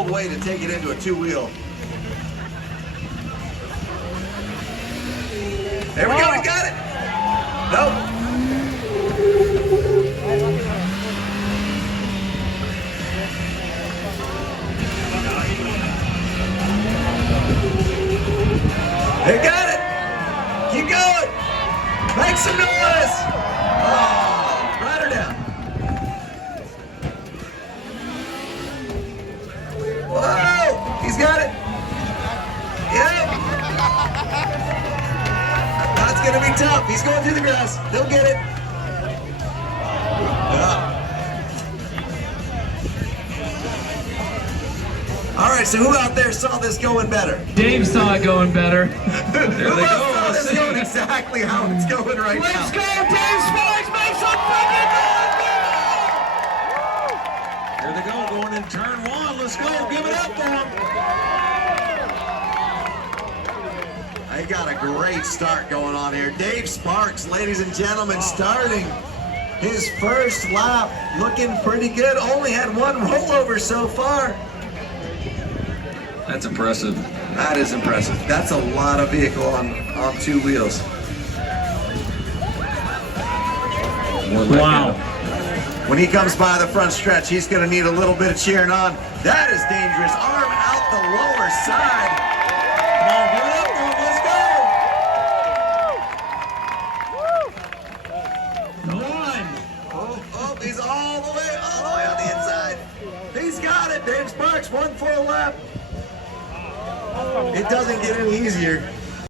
controlled way to take it into a two-wheel. There we go, he got it! Nope. They got it! Keep going! Make some noise! Oh, ride her down. Whoa! He's got it! Yep! That's gonna be tough. He's going through the grass. He'll get it. Yeah. All right, so who out there saw this going better? Dave saw it going better. There they Who go. saw this going exactly how it's going right now? Let's go, Dave Sparks, make some freaking noise! Here they go, going in turn one. Let's go, give it up for them. They got a great start going on here. Dave Sparks, ladies and gentlemen, starting his first lap, looking pretty good. Only had one rollover so far. That's impressive. That is impressive. That's a lot of vehicle on two wheels. Wow. When he comes by the front stretch, he's going to need a little bit of cheering on. That is dangerous. Arm out the lower side. Come on, give it up for him. Let's go. One. Oh, he's all the way on the inside. He's got it. Dave Sparks, one full lap. It doesn't get any easier.